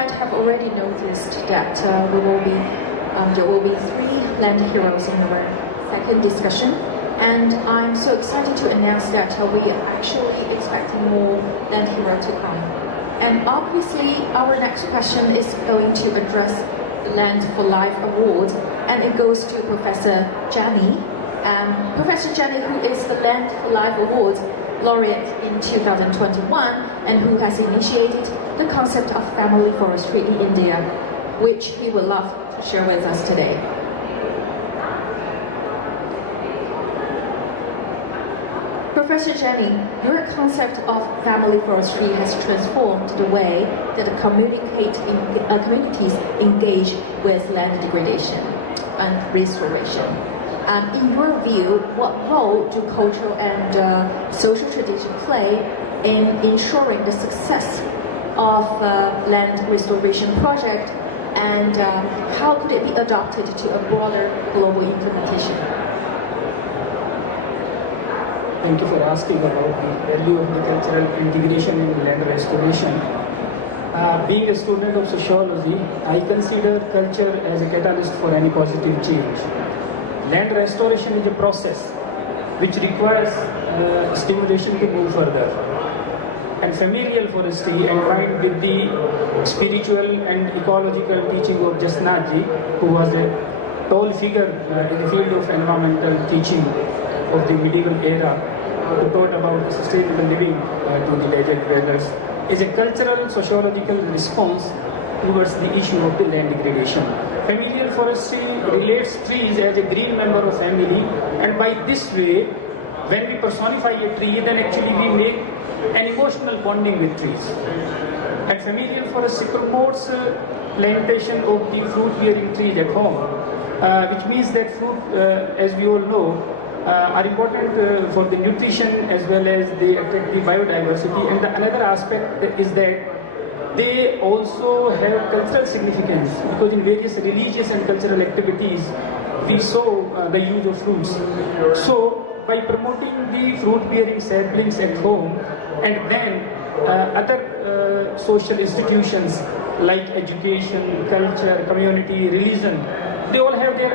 might have already noticed that there will be three land heroes in our second discussion, and I'm so excited to announce that we are actually expecting more land heroes to come. And obviously, our next question is going to address the Land for Life Award, and it goes to Professor Jenny. Professor Jenny, who is the Land for Life Award laureate in 2021 and who has initiated the concept of family forestry in India, which he would love to share with us today. Professor Jenny, your concept of family forestry has transformed the way that communities engage with land degradation and restoration. In your view, what role do cultural and social traditions play in ensuring the success of land restoration project, and how could it be adopted to a broader global implementation? Thank you for asking about the value of the cultural integration in land restoration. Being a student of sociology, I consider culture as a catalyst for any positive change. Land restoration is a process which requires stimulation to move further. And familial forestry, entwined with the spiritual and ecological teaching of Jasnaji, who was a tall figure in the field of environmental teaching of the medieval era, who taught about sustainable living to the legend dwellers, is a cultural sociological response towards the issue of the land degradation. Familial forestry relates trees as a green member of family, and by this way, when we personify a tree, then actually we make an emotional bonding with trees. And familial forestry promotes plantation of the fruit-bearing trees at home, which means that fruit, as we all know, are important for the nutrition as well as they attract the biodiversity. And another aspect is that they also have cultural significance, because in various religious and cultural activities we saw the use of fruits. So by promoting the fruit-bearing saplings at home, and then other social institutions like education, culture, community, religion, they all have their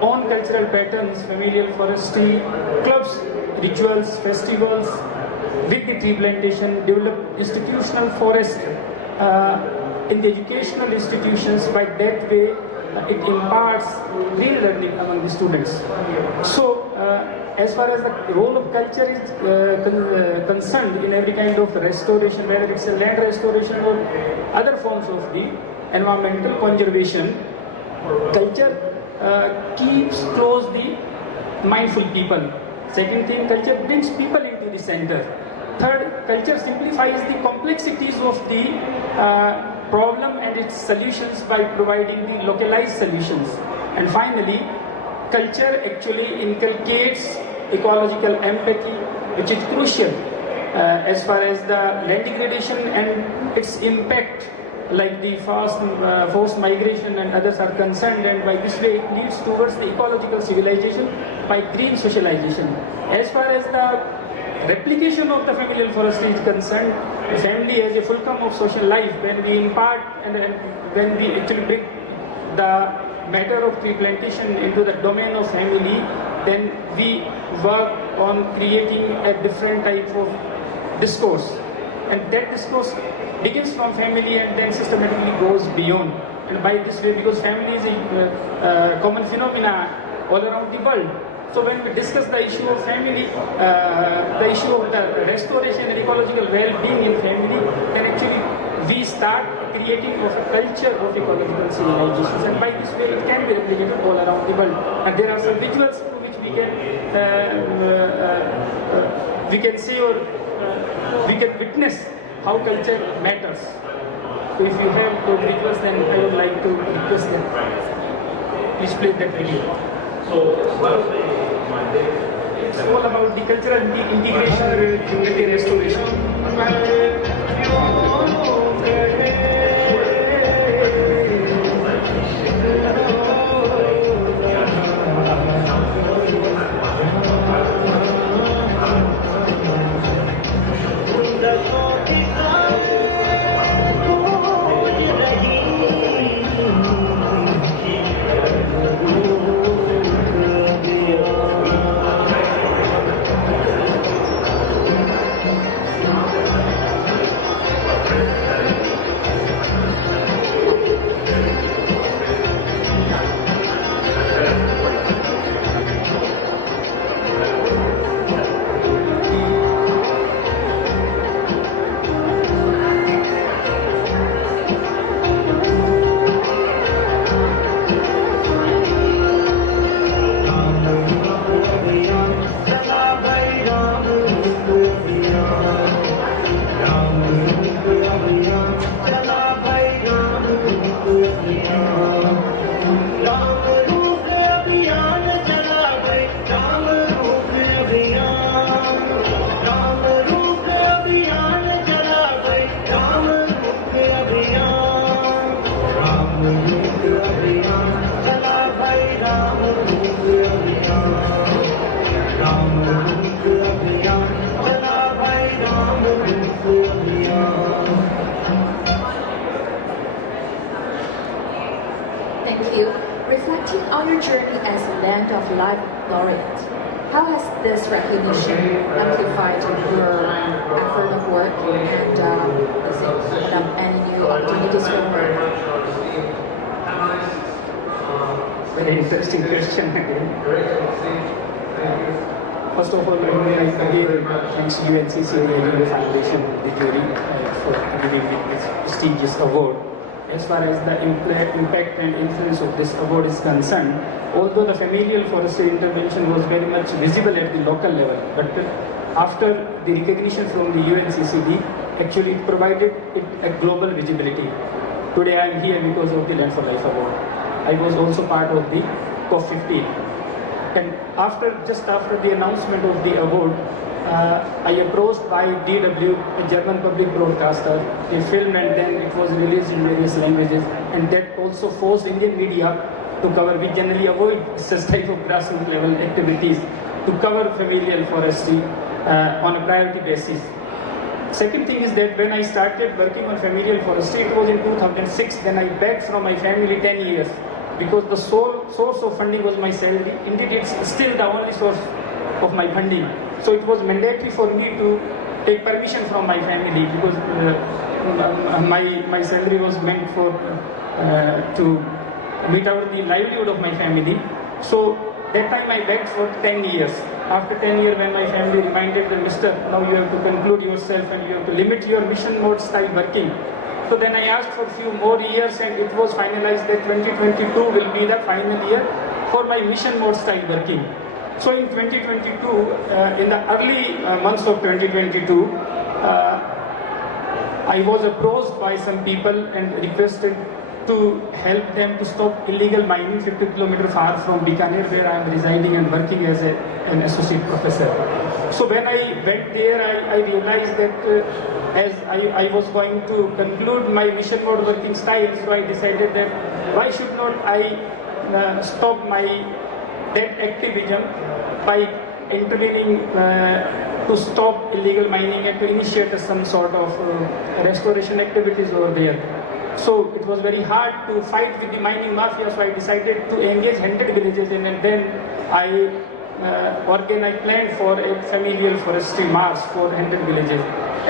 own cultural patterns, familial forestry, clubs, rituals, festivals. With the tree plantation, develop institutional forest in the educational institutions. By that way, it imparts real learning among the students. So, as far as the role of culture is concerned in every kind of restoration, whether it's a land restoration or other forms of the environmental conservation, culture keeps close the mindful people. Second thing, culture brings people into the center. Third, culture simplifies the complexities of the problem and its solutions by providing the localized solutions. And finally, culture actually inculcates ecological empathy, which is crucial as far as the land degradation and its impact, like the forced migration and others are concerned, and by this way it leads towards the ecological civilization by green socialization. As far as the replication of the familial forestry is concerned, the family as a fulcrum of social life, when we impart and when we actually bring the matter of tree plantation into the domain of family, then we work on creating a different type of discourse. And that discourse begins from family and then systematically goes beyond. And by this way, because family is a common phenomena all around the world, so when we discuss the issue of family, the issue of the restoration and ecological well-being in family, then actually we start creating of a culture of ecological civilizations, and by this way it can be replicated all around the world. And there are some visuals through which we can see or we can witness how culture matters. So if you have those visuals, then I would like to request them. Please play that video. So it's all about the cultural integration with the restoration. Thank you. Reflecting on your journey as a Land of Life laureate, how has this recognition amplified your effort of work and any new opportunities for work? Very interesting question again. First of all, I would like again thanks UNCC the Foundation, the jury, for giving me this prestigious award. As far as the impact and influence of this award is concerned, although the familial forestry intervention was very much visible at the local level, but after the recognition from the UNCCD, actually it provided it a global visibility. Today I am here because of the Land for Life award. I was also part of the COP15. And just after the announcement of the award, I approached by DW, a German public broadcaster. They filmed and then it was released in various languages, and that also forced Indian media to cover. We generally avoid such type of grassroots level activities to cover familial forestry on a priority basis. Second thing is that when I started working on familial forestry, it was in 2006. Then I begged from my family 10 years because the sole source of funding was my salary. Indeed, it's still the only source of my funding. So it was mandatory for me to take permission from my family because my salary was meant for to meet out the livelihood of my family. So that time I begged for 10 years. After 10 years, when my family reminded the Mister, now you have to conclude yourself and you have to limit your mission mode style working. So then I asked for a few more years and it was finalized that 2022 will be the final year for my mission mode style working. So in 2022, in the early months of 2022, I was approached by some people and requested to help them to stop illegal mining 50 kilometers far from Bikaner, where I am residing and working as an associate professor. So when I went there, I realized that as I was going to conclude my mission mode working style, so I decided that why should not I stop my that activism by intervening to stop illegal mining and to initiate some sort of restoration activities over there. So it was very hard to fight with the mining mafia, so I decided to engage 100 villages in, and then I planned for a familial forestry march for 100 villages.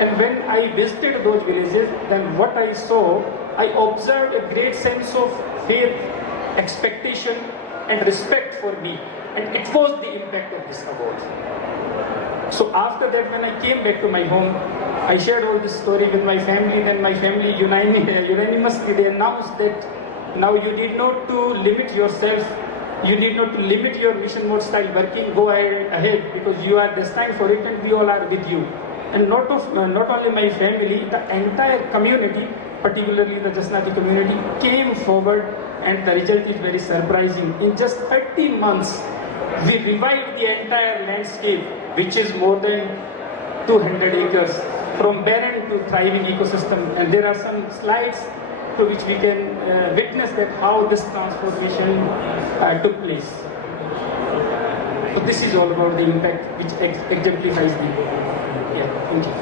And when I visited those villages, then what I saw, I observed a great sense of faith, expectation and respect for me, and it was the impact of this award. So after that, when I came back to my home, I shared all this story with my family. Then my family unanimously they announced that now you need not to limit yourself, you need not to limit your mission mode style working, go ahead because you are destined for it and we all are with you. And not only my family, the entire community, particularly the Jasnati community, came forward, and the result is very surprising. In just 30 months, we revived the entire landscape, which is more than 200 acres, from barren to thriving ecosystem. And there are some slides to which we can witness that how this transformation took place. So this is all about the impact which exemplifies the. Yeah, thank you.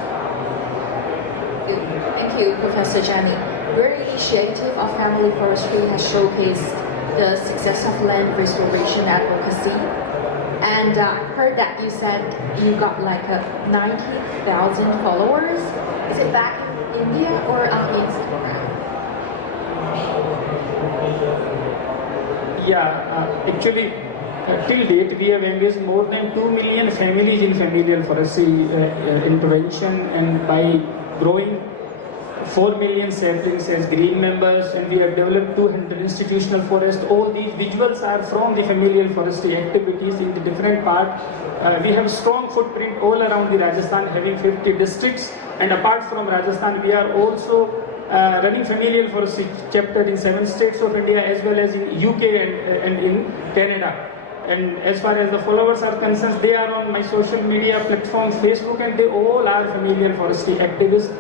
Thank you, Professor Jani. Your initiative of family forestry has showcased the success of land restoration advocacy. And I heard that you said you got like 90,000 followers. Is it back in India or on Instagram? Yeah, actually, till date we have engaged more than 2 million families in familial forestry intervention, and by growing 4 million saplings as green members, and we have developed 200 institutional forests. All these visuals are from the familial forestry activities in the different parts. We have strong footprint all around the Rajasthan, having 50 districts, and apart from Rajasthan, we are also running familial forestry chapter in 7 states of India as well as in UK and in Canada. And as far as the followers are concerned, they are on my social media platform, Facebook, and they all are familial forestry activists,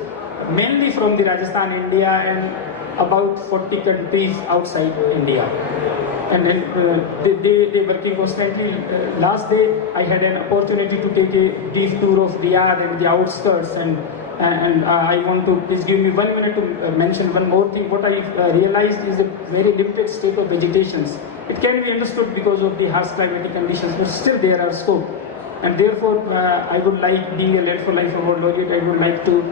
mainly from the Rajasthan, India, and about 40 countries outside India. And then they working constantly. Last day, I had an opportunity to take a brief tour of Riyadh and the outskirts, and and I want to please give me 1 minute to mention one more thing. What I realized is a very limited state of vegetations. It can be understood because of the harsh climatic conditions, but still there are scope. And therefore, I would like, being a Land for Life Award laureate, I would like to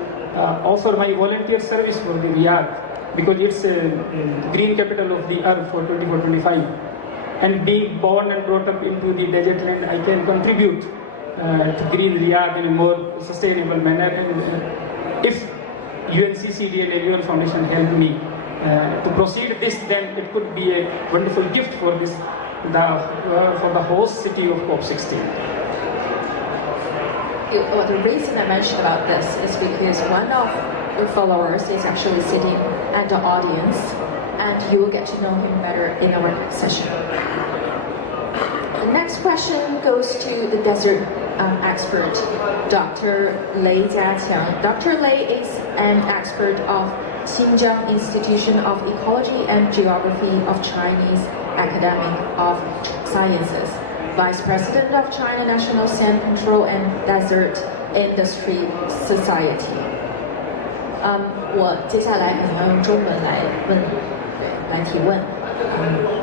offer my volunteer service for the Riyadh, because it's a green capital of the earth for 24-25. And being born and brought up into the desert land, I can contribute to green Riyadh in a more sustainable manner. And if UNCCD and Everyone Foundation help me to proceed this, then it could be a wonderful gift for this, for the host city of COP16. The reason I mentioned about this is because one of your followers is actually sitting at the audience, and you will get to know him better in our session. The next question goes to the desert expert, Dr. Lei Jiaqiang. Dr. Lei is an expert of Xinjiang Institution of Ecology and Geography of Chinese Academy of Sciences, Vice President of China National Sand Control and Desert Industry Society. 我接下来可能要用中文来提问。